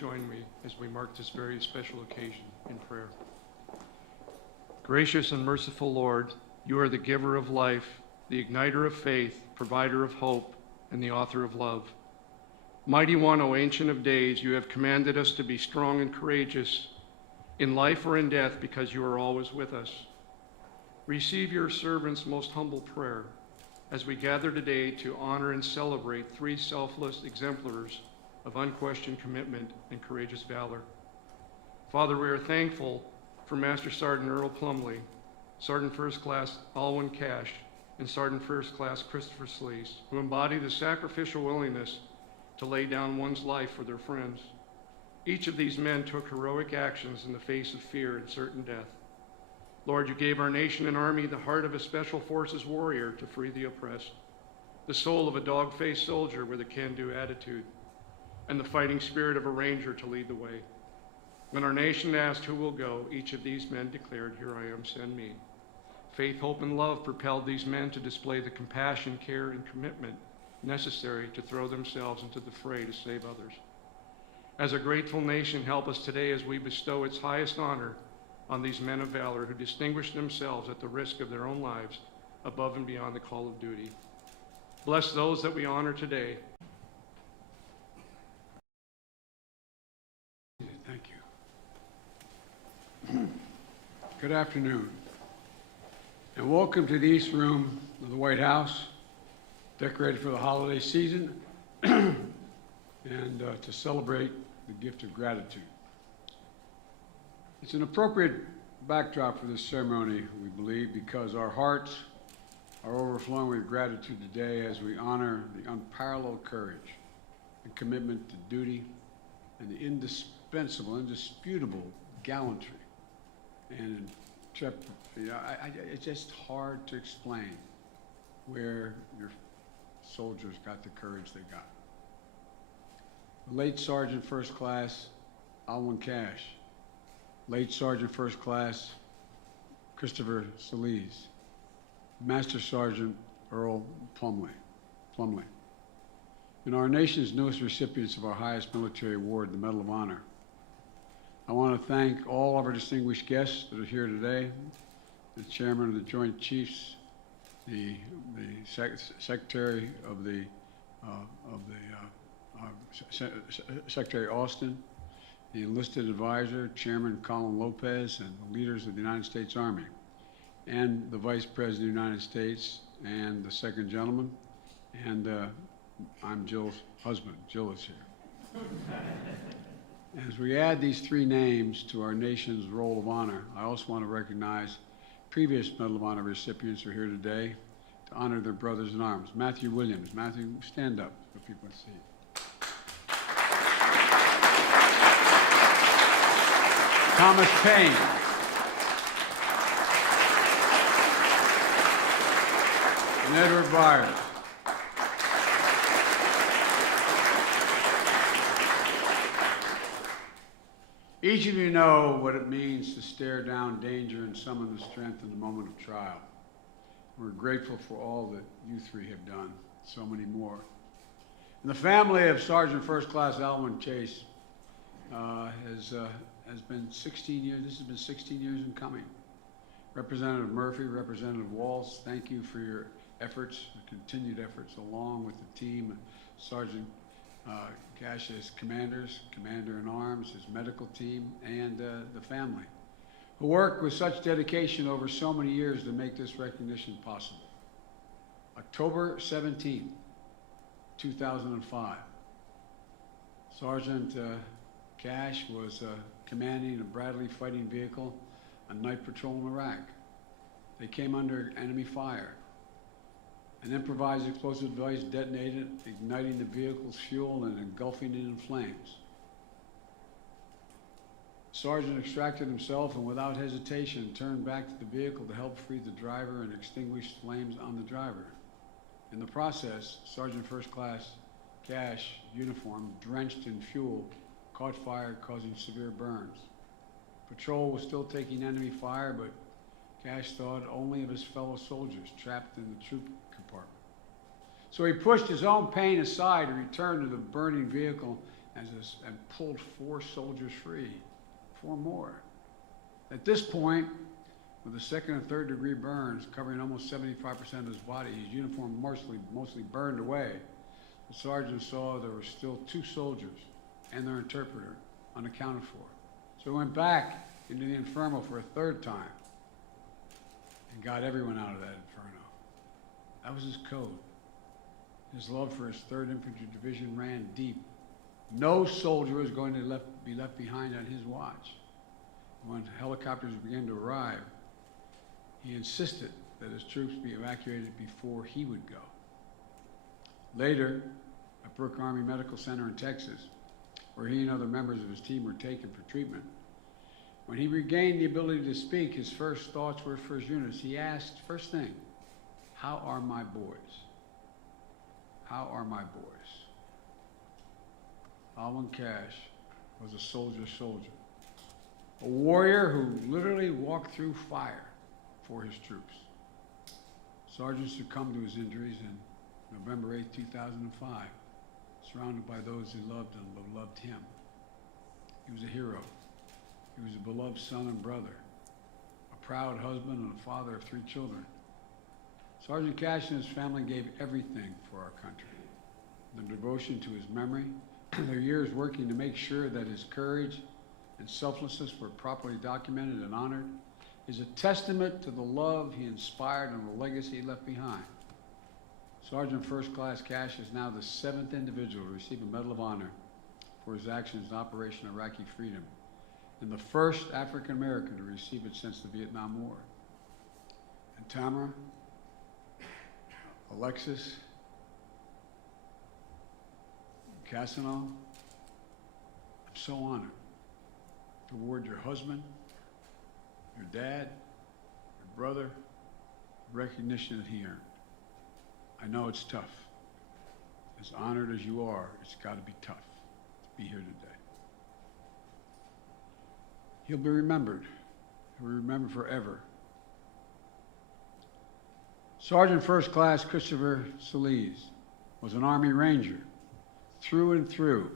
join me as we mark this very special occasion in prayer. Gracious and merciful Lord, you are the giver of life, the igniter of faith, provider of hope, and the author of love. Mighty One, O Ancient of Days, you have commanded us to be strong and courageous in life or in death because you are always with us. Receive your servant's most humble prayer as we gather today to honor and celebrate three selfless exemplars of unquestioned commitment and courageous valor. Father, we are thankful for Master Sergeant Earl Plumlee, Sergeant First Class Alwyn Cashe, and Sergeant First Class Christopher Celiz, who embody the sacrificial willingness to lay down one's life for their friends. Each of these men took heroic actions in the face of fear and certain death. Lord, you gave our nation and army the heart of a special forces warrior to free the oppressed, the soul of a dog-faced soldier with a can-do attitude, and the fighting spirit of a ranger to lead the way. When our nation asked who will go, each of these men declared, "Here I am, send me." Faith, hope, and love propelled these men to display the compassion, care, and commitment necessary to throw themselves into the fray to save others. As a grateful nation, help us today as we bestow its highest honor on these men of valor who distinguished themselves at the risk of their own lives above and beyond the call of duty. Bless those that we honor today. Thank you. Good afternoon, and welcome to the East Room of the White House, decorated for the holiday season and to celebrate the gift of gratitude. It's an appropriate backdrop for this ceremony, we believe, because our hearts are overflowing with gratitude today as we honor the unparalleled courage and commitment to duty and the indispensable, indisputable gallantry and it's just hard to explain where your soldiers got the courage they got. Late Sergeant First Class Alwyn Cashe, late Sergeant First Class Christopher Celiz, Master Sergeant Earl Plumlee, and our nation's newest recipients of our highest military award, the Medal of Honor. I want to thank all of our distinguished guests that are here today, the Chairman of the Joint Chiefs, the Secretary of the Secretary Austin, the enlisted advisor, Chairman Colin Lopez, and the leaders of the United States Army, and the Vice President of the United States, and the second gentleman, and I'm Jill's husband. Jill is here. As we add these three names to our nation's roll of honor, I also want to recognize previous Medal of Honor recipients who are here today to honor their brothers in arms. Matthew Williams. Matthew, stand up so people can see you. Thomas Payne. And Edward Byers. Each of you know what it means to stare down danger and summon the strength in the moment of trial. We're grateful for all that you three have done, so many more. And the family of Sergeant First Class Alwyn Cashe has been 16 years, this has been 16 years in coming. Representative Murphy, Representative Walz, thank you for your efforts, continued efforts, along with the team, Sergeant Cashe's commanders, Commander-in-Arms, his medical team, and the family, who worked with such dedication over so many years to make this recognition possible. October 17, 2005, Sergeant Cashe was commanding a Bradley fighting vehicle on night patrol in Iraq. They came under enemy fire. An improvised explosive device detonated, igniting the vehicle's fuel and engulfing it in flames. The sergeant extracted himself and without hesitation turned back to the vehicle to help free the driver and extinguish flames on the driver. In the process, Sergeant First Class Cashe uniform, drenched in fuel, caught fire, causing severe burns. Patrol was still taking enemy fire, but Cashe thought only of his fellow soldiers trapped in the troop compartment. So he pushed his own pain aside to return to the burning vehicle and pulled 4 soldiers free, 4 more. At this point, with the 2nd and 3rd degree burns covering almost 75% of his body, his uniform mostly burned away, the sergeant saw there were still 2 soldiers and their interpreter unaccounted for. So he went back into the inferno for a 3rd time and got everyone out of that inferno. That was his code. His love for his 3rd Infantry Division ran deep. No soldier was going to be left behind on his watch. When helicopters began to arrive, he insisted that his troops be evacuated before he would go. Later, at Brooke Army Medical Center in Texas, where he and other members of his team were taken for treatment, when he regained the ability to speak, his first thoughts were for his units. He asked, first thing, how are my boys? How are my boys? Alwyn Cashe was a soldier, a warrior who literally walked through fire for his troops. Sergeant succumbed to his injuries in November 8, 2005, surrounded by those he loved and loved him. He was a hero. He was a beloved son and brother, a proud husband and a father of 3 children. Sergeant Cashe and his family gave everything for our country. Their devotion to his memory, their years working to make sure that his courage and selflessness were properly documented and honored, is a testament to the love he inspired and the legacy he left behind. Sergeant First Class Cashe is now the 7th individual to receive a Medal of Honor for his actions in Operation Iraqi Freedom, and the first African American to receive it since the Vietnam War. And Tamara, Alexis, Cassino, I'm so honored to award your husband, your dad, your brother, recognition that he earned. I know it's tough. As honored as you are, it's got to be tough to be here today. He'll be remembered. He'll be remembered forever. Sergeant First Class Christopher Celiz was an Army Ranger through and through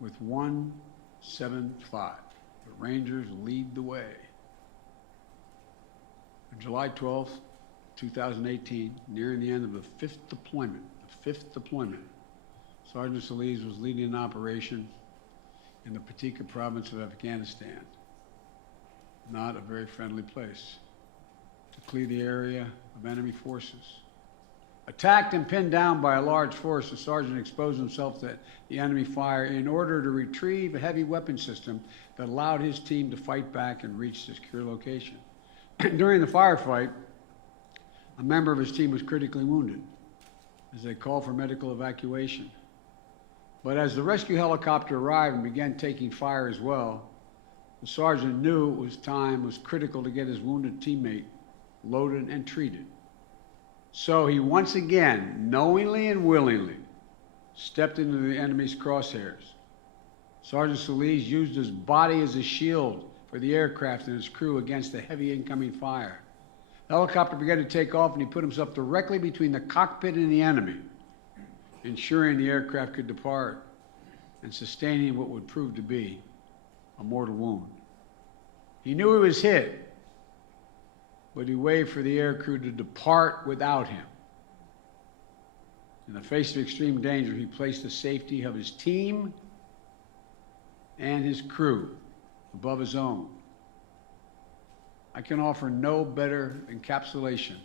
with 175. The Rangers lead the way. On July 12th, 2018, nearing the end of the 5th deployment, Sergeant Celiz was leading an operation in the Patika province of Afghanistan, not a very friendly place, to clear the area of enemy forces. Attacked and pinned down by a large force, the sergeant exposed himself to the enemy fire in order to retrieve a heavy weapon system that allowed his team to fight back and reach the secure location. During the firefight, a member of his team was critically wounded as they called for medical evacuation. But as the rescue helicopter arrived and began taking fire as well, the sergeant knew time was critical to get his wounded teammate loaded and treated. So he once again, knowingly and willingly, stepped into the enemy's crosshairs. Sergeant Celiz used his body as a shield for the aircraft and his crew against the heavy incoming fire. The helicopter began to take off, and he put himself directly between the cockpit and the enemy, ensuring the aircraft could depart and sustaining what would prove to be a mortal wound. He knew he was hit, but he waved for the aircrew to depart without him. In the face of extreme danger, he placed the safety of his team and his crew above his own. I can offer no better encapsulation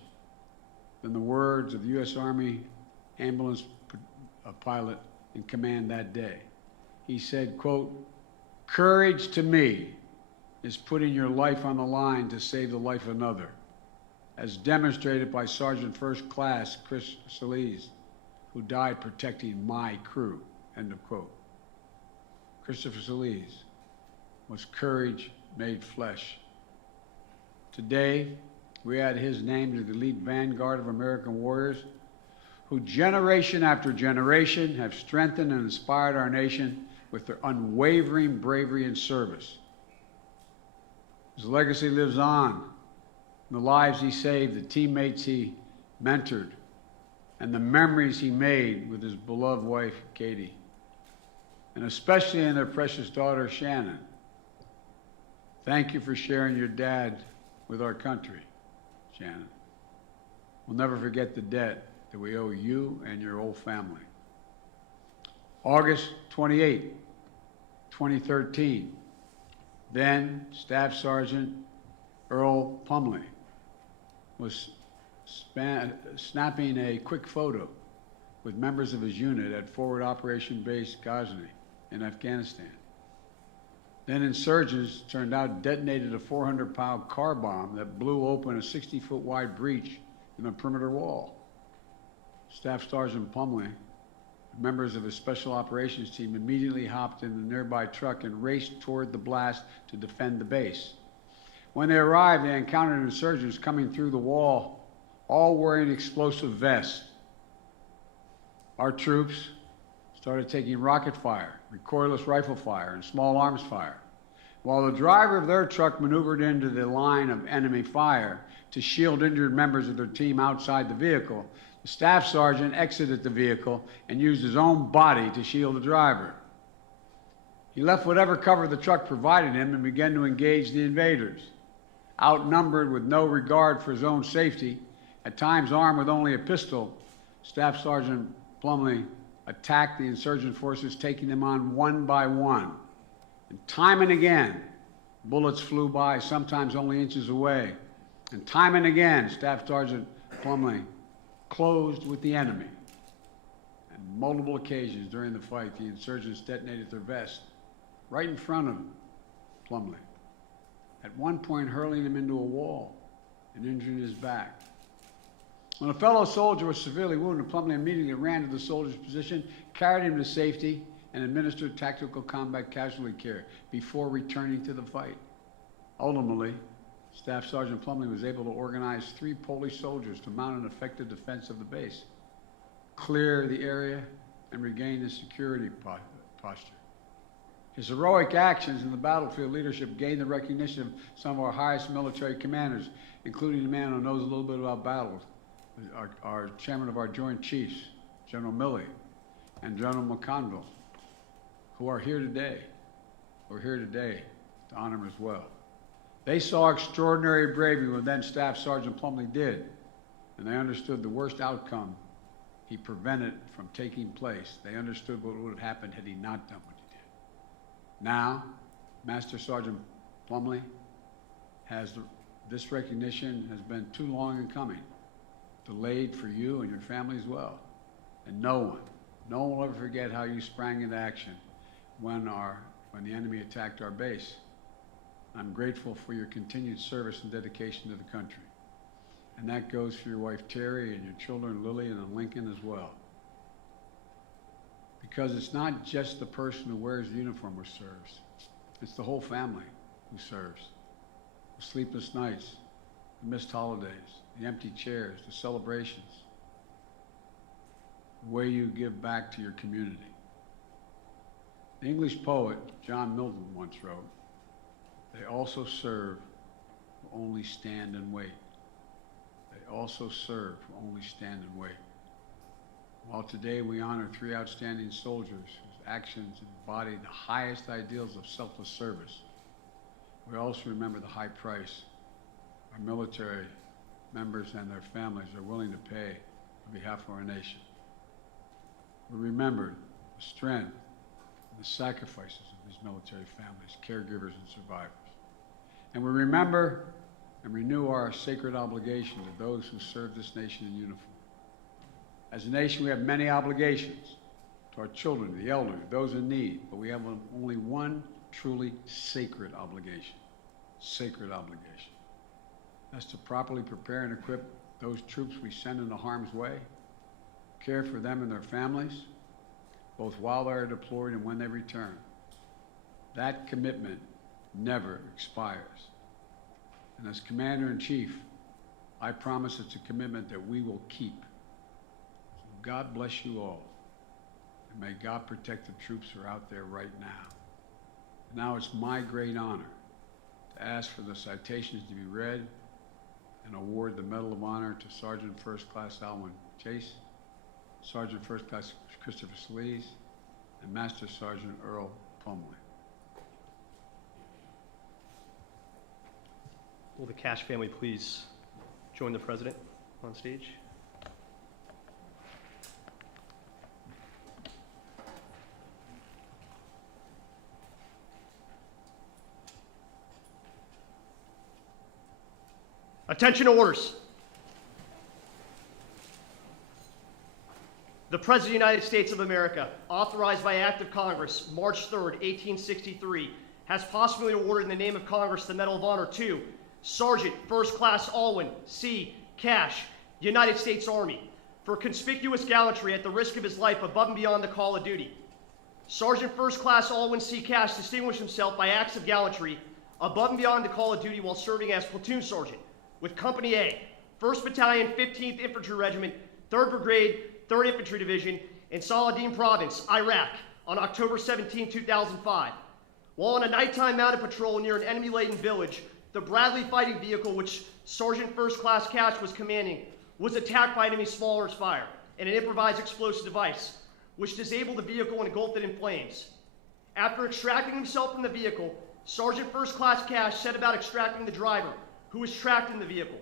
than the words of the U.S. Army ambulance pilot in command that day. He said, quote, "Courage to me is putting your life on the line to save the life of another, as demonstrated by Sergeant First Class Chris Celiz, who died protecting my crew," end of quote. Christopher Celiz was courage made flesh. Today, we add his name to the elite vanguard of American warriors who generation after generation have strengthened and inspired our nation with their unwavering bravery and service. His legacy lives on in the lives he saved, the teammates he mentored, and the memories he made with his beloved wife, Katie. and especially in their precious daughter, Shannon. Thank you for sharing your dad with our country, Shannon. We'll never forget the debt that we owe you and your whole family. August 28, 2013, then Staff Sergeant Earl Plumlee was snapping a quick photo with members of his unit at Forward Operation Base Ghazni in Afghanistan. Then insurgents turned out detonated a 400-pound car bomb that blew open a 60-foot wide breach in the perimeter wall. Staff Sergeant Plumlee, members of his special operations team, immediately hopped in the nearby truck and raced toward the blast to defend the base. When they arrived, they encountered insurgents coming through the wall, all wearing explosive vests. Our troops started taking rocket fire, recoilless rifle fire, and small arms fire, while the driver of their truck maneuvered into the line of enemy fire to shield injured members of their team outside the vehicle. The staff sergeant exited the vehicle and used his own body to shield the driver. He left whatever cover the truck provided him and began to engage the invaders. Outnumbered with no regard for his own safety, at times armed with only a pistol, Staff Sergeant Plumlee attacked the insurgent forces, taking them on one by one. And time and again, bullets flew by, sometimes only inches away. And time and again, Staff Sergeant Plumlee closed with the enemy. On multiple occasions during the fight, the insurgents detonated their vests right in front of Plumlee, at one point hurling him into a wall and injuring his back. When a fellow soldier was severely wounded, Plumlee immediately ran to the soldier's position, carried him to safety, and administered tactical combat casualty care before returning to the fight. Ultimately, Staff Sergeant Plumlee was able to organize 3 Polish soldiers to mount an effective defense of the base, clear the area, and regain the security posture. His heroic actions in the battlefield leadership gained the recognition of some of our highest military commanders, including the man who knows a little bit about battles, our chairman of our Joint Chiefs, General Milley, and General McConville, who are here today. We're here today to honor him as well. They saw extraordinary bravery when then Staff Sergeant Plumlee did, and they understood the worst outcome he prevented from taking place. They understood what would have happened had he not done what he did. Now, Master Sergeant Plumlee this recognition has been too long in coming, delayed for you and your family as well. And no one will ever forget how you sprang into action when the enemy attacked our base. I'm grateful for your continued service and dedication to the country. And that goes for your wife Terry and your children Lillian and Lincoln as well. Because it's not just the person who wears the uniform who serves. It's the whole family who serves. The sleepless nights, the missed holidays, the empty chairs, the celebrations, the way you give back to your community. The English poet John Milton once wrote, "They also serve who only stand and wait. They also serve who only stand and wait." While today we honor 3 outstanding soldiers whose actions embody the highest ideals of selfless service, we also remember the high price our military members and their families are willing to pay on behalf of our nation. We remember the strength and the sacrifices of these military families, caregivers, and survivors. And we remember and renew our sacred obligation to those who serve this nation in uniform. As a nation, we have many obligations to our children, the elderly, those in need, but we have only one truly sacred obligation. Sacred obligation. That's to properly prepare and equip those troops we send into harm's way, care for them and their families, both while they are deployed and when they return. That commitment never expires. And as Commander-in-Chief, I promise it's a commitment that we will keep. So God bless you all. And may God protect the troops who are out there right now. Now it's my great honor to ask for the citations to be read and award the Medal of Honor to Sergeant First Class Alwyn Chase, Sergeant First Class Christopher Celiz, and Master Sergeant Earl Plumlee. Will the Cashe family please join the President on stage? Attention orders. The President of the United States of America, authorized by Act of Congress, March 3rd, 1863, has possibly awarded in the name of Congress the Medal of Honor to Sergeant First Class Alwyn C. Cashe, United States Army, for conspicuous gallantry at the risk of his life above and beyond the call of duty. Sergeant First Class Alwyn C. Cashe distinguished himself by acts of gallantry above and beyond the call of duty while serving as platoon sergeant with Company A, 1st Battalion, 15th Infantry Regiment, 3rd Brigade, 3rd Infantry Division, in Saladin Province, Iraq, on October 17, 2005. While on a nighttime mounted patrol near an enemy-laden village, the Bradley fighting vehicle which Sergeant First Class Cashe was commanding was attacked by enemy small arms fire and an improvised explosive device, which disabled the vehicle and engulfed it in flames. After extracting himself from the vehicle, Sergeant First Class Cashe set about extracting the driver, who was trapped in the vehicle.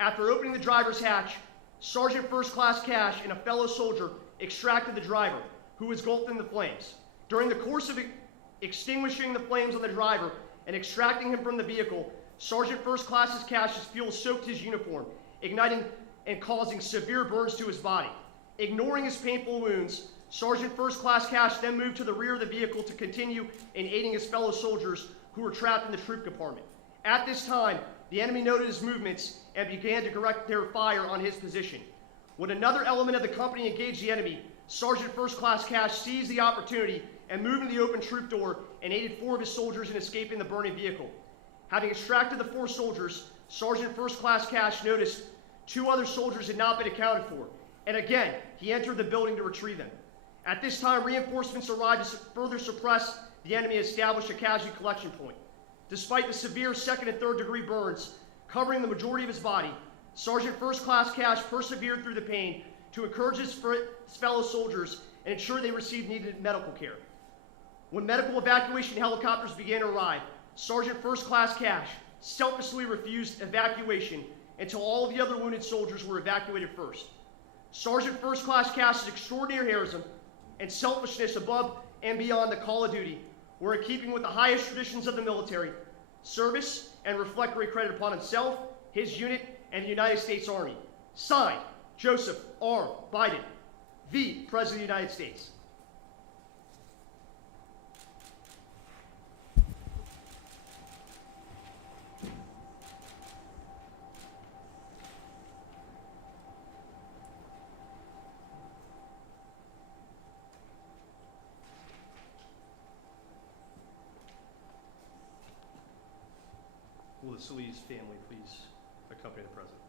After opening the driver's hatch, Sergeant First Class Cashe and a fellow soldier extracted the driver, who was engulfed in the flames. During the course of extinguishing the flames on the driver and extracting him from the vehicle, Sergeant First Class Cashe's fuel soaked his uniform, igniting and causing severe burns to his body. Ignoring his painful wounds, Sergeant First Class Cashe then moved to the rear of the vehicle to continue in aiding his fellow soldiers who were trapped in the troop compartment. At this time, the enemy noted his movements and began to direct their fire on his position. When another element of the company engaged the enemy, Sergeant First Class Cashe seized the opportunity and moved into the open troop door and aided 4 of his soldiers in escaping the burning vehicle. Having extracted the 4 soldiers, Sergeant First Class Cashe noticed 2 other soldiers had not been accounted for, and again, he entered the building to retrieve them. At this time, reinforcements arrived to further suppress the enemy and establish a casualty collection point. Despite the severe 2nd and 3rd degree burns covering the majority of his body, Sergeant First Class Cashe persevered through the pain to encourage his fellow soldiers and ensure they received needed medical care. When medical evacuation helicopters began to arrive, Sergeant First Class Cashe selflessly refused evacuation until all of the other wounded soldiers were evacuated first. Sergeant First Class Cashe's extraordinary heroism and selfishness above and beyond the call of duty were in keeping with the highest traditions of the military service and reflect great credit upon himself, his unit, and the United States Army. Signed, Joseph R. Biden, the President of the United States. Will the Celiz family please accompany the President?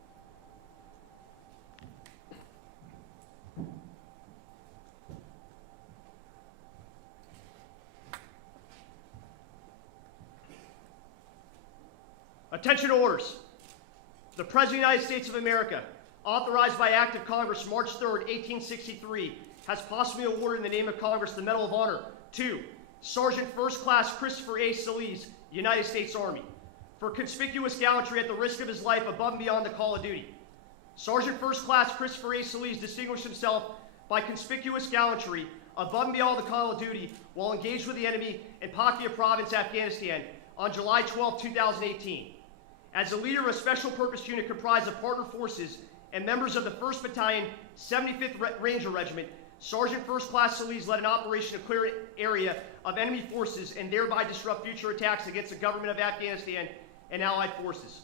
Attention orders. The President of the United States of America, authorized by Act of Congress March 3rd, 1863, has possibly awarded in the name of Congress the Medal of Honor to Sergeant First Class Christopher A. Celiz, United States Army, for conspicuous gallantry at the risk of his life above and beyond the call of duty. Sergeant First Class Christopher A. Celiz distinguished himself by conspicuous gallantry above and beyond the call of duty while engaged with the enemy in Paktia Province, Afghanistan on July 12, 2018. As a leader of a special purpose unit comprised of partner forces and members of the 1st Battalion, 75th Ranger Regiment, Sergeant First Class Celiz led an operation to clear an area of enemy forces and thereby disrupt future attacks against the government of Afghanistan and allied forces.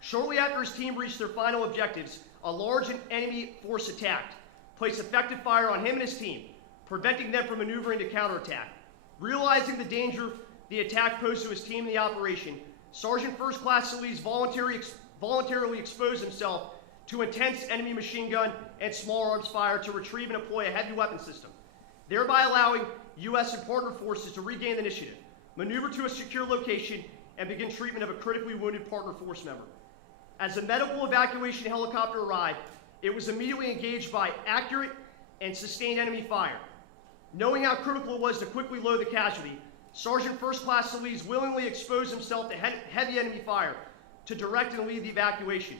Shortly after his team reached their final objectives, a large enemy force attacked, placed effective fire on him and his team, preventing them from maneuvering to counterattack. Realizing the danger the attack posed to his team in the operation, Sergeant First Class Celiz voluntarily exposed himself to intense enemy machine gun and small arms fire to retrieve and deploy a heavy weapon system, thereby allowing U.S. and partner forces to regain the initiative, maneuver to a secure location, and begin treatment of a critically wounded partner force member. As the medical evacuation helicopter arrived, it was immediately engaged by accurate and sustained enemy fire. Knowing how critical it was to quickly load the casualty, Sergeant First Class Celiz willingly exposed himself to heavy enemy fire to direct and lead the evacuation.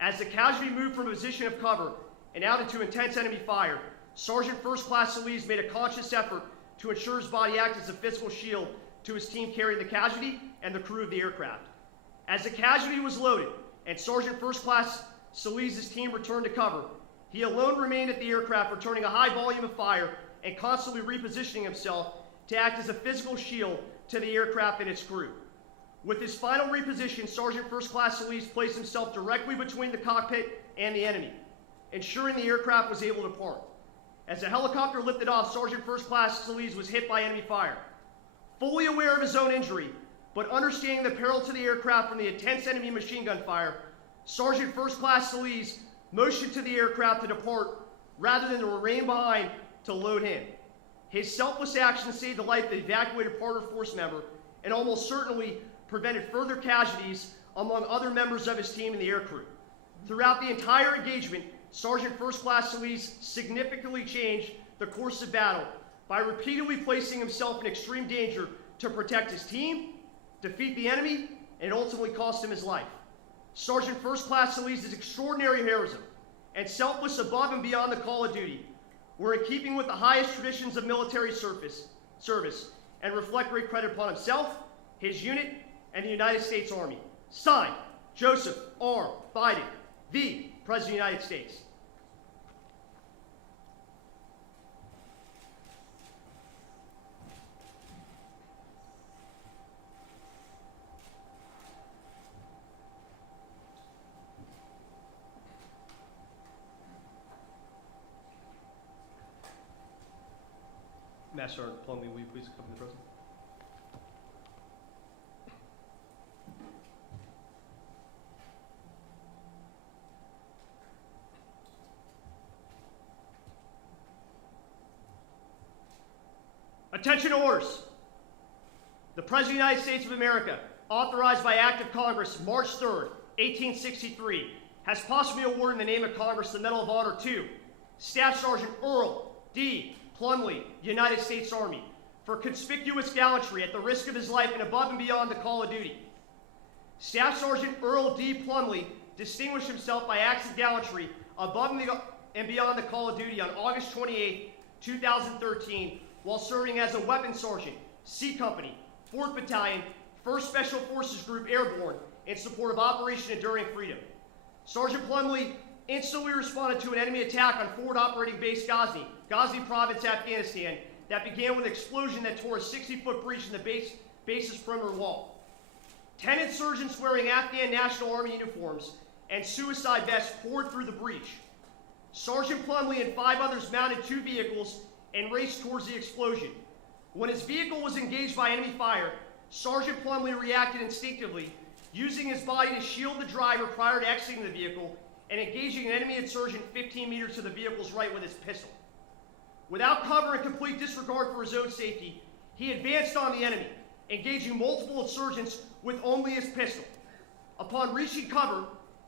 As the casualty moved from a position of cover and out into intense enemy fire, Sergeant First Class Celiz made a conscious effort to ensure his body acted as a physical shield to his team carrying the casualty and the crew of the aircraft. As the casualty was loaded and Sergeant First Class Celiz's team returned to cover, he alone remained at the aircraft, returning a high volume of fire and constantly repositioning himself to act as a physical shield to the aircraft and its crew. With his final reposition, Sergeant First Class Celiz placed himself directly between the cockpit and the enemy, ensuring the aircraft was able to depart. As the helicopter lifted off, Sergeant First Class Celiz was hit by enemy fire. Fully aware of his own injury, but understanding the peril to the aircraft from the intense enemy machine gun fire, Sergeant First Class Celiz motioned to the aircraft to depart rather than to remain behind to load him. His selfless action saved the life of the evacuated partner force member and almost certainly prevented further casualties among other members of his team and the aircrew. Throughout the entire engagement, Sergeant First Class Celiz significantly changed the course of battle by repeatedly placing himself in extreme danger to protect his team, defeat the enemy, and ultimately cost him his life. Sergeant First Class Celiz's extraordinary heroism and selfless above and beyond the call of duty were in keeping with the highest traditions of military service and reflect great credit upon himself, his unit, and the United States Army. Signed, Joseph R. Biden, the President of the United States. Master Sergeant Plumlee, will you please come to the President? Attention orders. The President of the United States of America, authorized by Act of Congress March 3rd, 1863, has possibly awarded in the name of Congress the Medal of Honor to Staff Sergeant Earl D. Plumlee, United States Army, for conspicuous gallantry at the risk of his life and above and beyond the call of duty. Staff Sergeant Earl D. Plumlee distinguished himself by acts of gallantry above and beyond the call of duty on August 28, 2013, while serving as a weapons sergeant, C Company, 4th Battalion, 1st Special Forces Group Airborne, in support of Operation Enduring Freedom. Sergeant Plumlee instantly responded to an enemy attack on Forward Operating Base Ghazni Province, Afghanistan, that began with an explosion that tore a 60-foot breach in the base's perimeter wall. 10 insurgents wearing Afghan National Army uniforms and suicide vests poured through the breach. Sergeant Plumlee and 5 others mounted 2 vehicles and raced towards the explosion. When his vehicle was engaged by enemy fire, Sergeant Plumlee reacted instinctively, using his body to shield the driver prior to exiting the vehicle and engaging an enemy insurgent 15 meters to the vehicle's right with his pistol. Without cover and complete disregard for his own safety, he advanced on the enemy, engaging multiple insurgents with only his pistol. Upon reaching cover,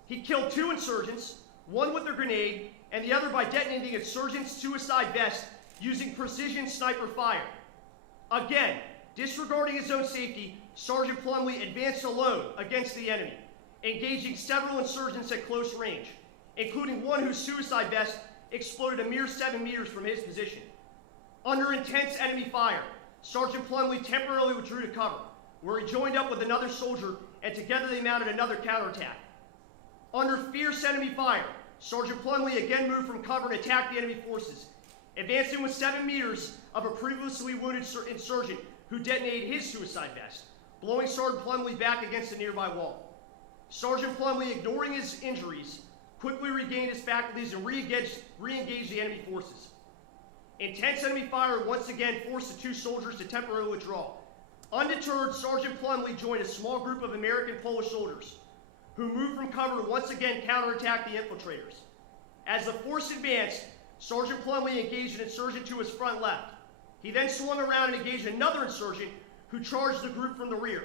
he killed 2 insurgents, one with a grenade and the other by detonating an insurgent's suicide vest using precision sniper fire. Again, disregarding his own safety, Sergeant Plumlee advanced alone against the enemy, engaging several insurgents at close range, including one whose suicide vest exploded a mere 7 meters from his position. Under intense enemy fire, Sergeant Plumlee temporarily withdrew to cover, where he joined up with another soldier, and together they mounted another counterattack. Under fierce enemy fire, Sergeant Plumlee again moved from cover and attacked the enemy forces, advancing with 7 meters of a previously wounded insurgent who detonated his suicide vest, blowing Sergeant Plumlee back against a nearby wall. Sergeant Plumlee, ignoring his injuries, quickly regained his faculties and re-engaged the enemy forces. Intense enemy fire once again forced the 2 soldiers to temporarily withdraw. Undeterred, Sergeant Plumlee joined a small group of American Polish soldiers, who moved from cover to once again counterattack the infiltrators. As the force advanced, Sergeant Plumlee engaged an insurgent to his front left. He then swung around and engaged another insurgent who charged the group from the rear.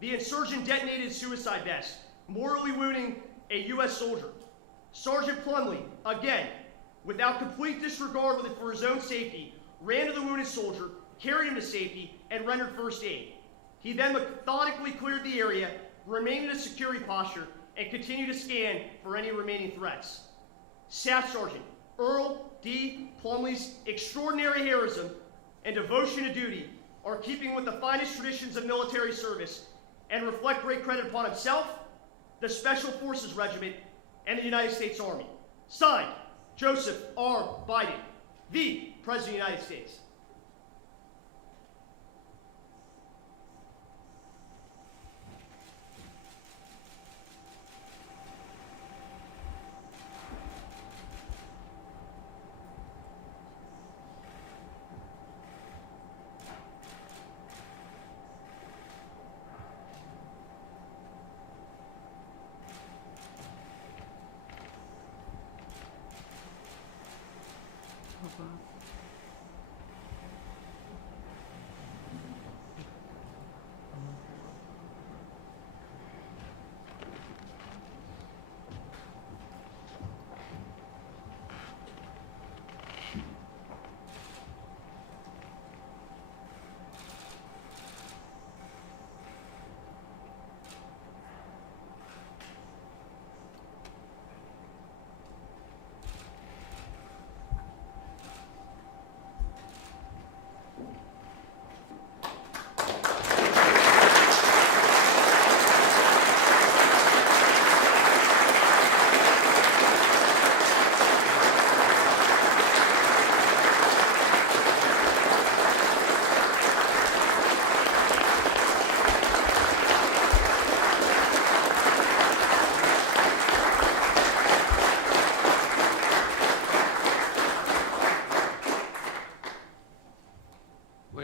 The insurgent detonated his suicide vest, mortally wounding a U.S. soldier. Sergeant Plumlee, again, without complete disregard for his own safety, ran to the wounded soldier, carried him to safety, and rendered first aid. He then methodically cleared the area, remained in a security posture, and continued to scan for any remaining threats. Staff Sergeant Earl D. Plumlee's extraordinary heroism and devotion to duty are keeping with the finest traditions of military service and reflect great credit upon himself, the Special Forces Regiment, and the United States Army. Signed, Joseph R. Biden, the President of the United States.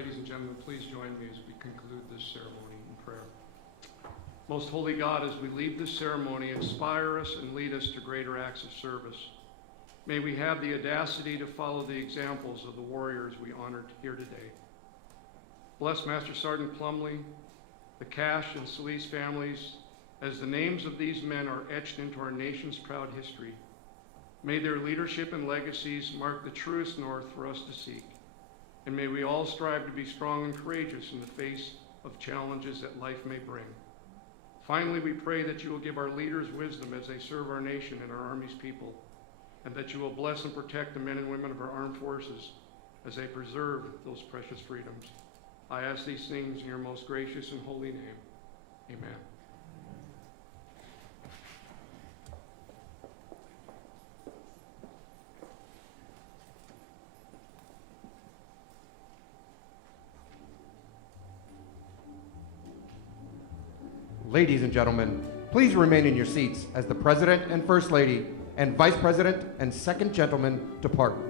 Ladies and gentlemen, please join me as we conclude this ceremony in prayer. Most holy God, as we leave this ceremony, inspire us and lead us to greater acts of service. May we have the audacity to follow the examples of the warriors we honored here today. Bless Master Sergeant Plumlee, the Cashe and Celiz families, as the names of these men are etched into our nation's proud history. May their leadership and legacies mark the truest north for us to seek. And may we all strive to be strong and courageous in the face of challenges that life may bring. Finally, we pray that you will give our leaders wisdom as they serve our nation and our Army's people, and that you will bless and protect the men and women of our armed forces as they preserve those precious freedoms. I ask these things in your most gracious and holy name. Amen. Ladies and gentlemen, please remain in your seats as the President and First Lady and Vice President and Second Gentleman depart.